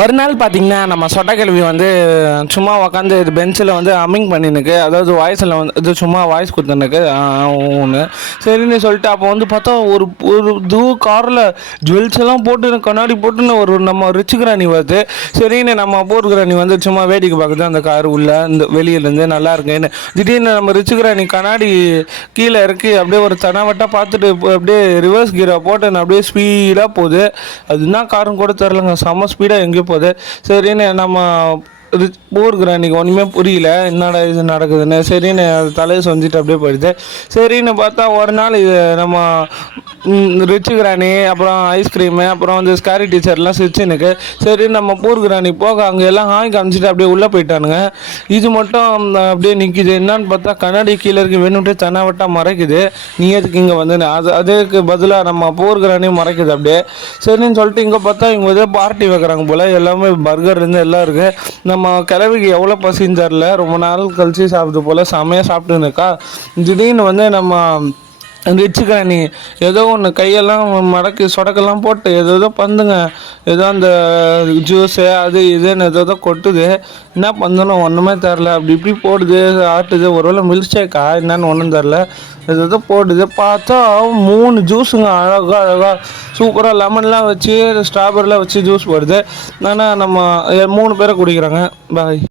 ஒரு நாள் பார்த்தீங்கன்னா நம்ம சொட்டக்கல்வி வந்து சும்மா உக்காந்து இது பெஞ்சில் வந்து அம்மிங் பண்ணினுக்கு, அதாவது வாய்ஸில் வந்து இது சும்மா வாய்ஸ் கொடுத்துனுக்கு ஒன்று சரின்னு சொல்லிட்டு அப்போ வந்து பார்த்தா ஒரு ஒரு காரில் ஜுவல்ஸ் எல்லாம் போட்டு கண்ணாடி போட்டுன்னு ஒரு நம்ம ரிச்சு கிராணி வருது. சரின்னு நம்ம போர் கிராணி வந்து சும்மா வேடிக்கை பார்க்குது அந்த கார் உள்ள இந்த வெளியிலேருந்து நல்லா இருக்குன்னு. திடீர்னு நம்ம ரிச்சு கிராணி கண்ணாடி கீழே இறக்கி அப்படியே ஒரு தனவட்டாக பார்த்துட்டு அப்படியே ரிவர்ஸ் கீரை போட்டு அப்படியே ஸ்பீடாக போகுது. அதுனா காரும் கூட தெரிலங்க, செம்ம ஸ்பீடாக எங்கேயோ போகுது. சரின்னு நம்ம ஊருக்கு அன்றைக்கி ஒன்றுமே புரியல, என்னடா இது நடக்குதுன்னு. சரின்னு அது தலையை சொஞ்சிட்டு அப்படியே போயிடுது. சரின்னு பார்த்தா ஒரு நாள் இது நம்ம ரிச்சு கிராணி அப்புறம் ஐஸ்கிரீமு அப்புறம் வந்து ஸ்காரி டீச்சர்லாம் சிரிச்சுனுக்கு. சரி நம்ம பூர் கிராணி போக அங்கே எல்லாம் ஹாய் காமிச்சிட்டு அப்படியே உள்ளே போயிட்டானுங்க. இது மட்டும் அப்படியே நிற்கிது. என்னான்னு பார்த்தா கண்ணாடி கீழே இருக்கு வேணும்ட்டு தன்னாவட்டாக மறைக்குது. நீ எதுக்கு இங்கே வந்து அதுக்கு பதிலாக நம்ம பூர் கிராணியும் மறைக்குது அப்படியே. சரின்னு சொல்லிட்டு இங்கே பார்த்தா இவங்க ஏதோ பார்ட்டி வைக்கிறாங்க போல். எல்லாமே பர்கர் இருந்து எல்லாம் இருக்குது. நம்ம கிழவிக்கு எவ்வளோ பசின்னு தெரில, ரொம்ப நாள் கழிச்சு சாப்பிட்டு போல் செமையாக சாப்பிட்டுன்னு இருக்கா. திடீர்னு வந்து நம்ம ரிச்சுக்கிராணி ஏதோ ஒன்று கையெல்லாம் மடக்கி சொடக்கெல்லாம் போட்டு ஏதோ பந்துங்க, ஏதோ அந்த ஜூஸு அது இதுன்னு ஏதோ கொட்டுது. என்ன பந்தனும் ஒன்றுமே தெரில, அப்படி இப்படி போடுது ஆட்டுது. ஒருவேளை மில்க் ஷேக்கா என்னன்னு ஒன்றும் தெரில, ஏதோ போடுது. பார்த்தா 3 ஜூஸுங்க அழகாக சூப்பராக லெமன்லாம் வச்சு ஸ்ட்ராபெரிலாம் வச்சு ஜூஸ் போடுது. ஆனால் நம்ம 3 பேரை குடிக்கிறாங்க. பாய்.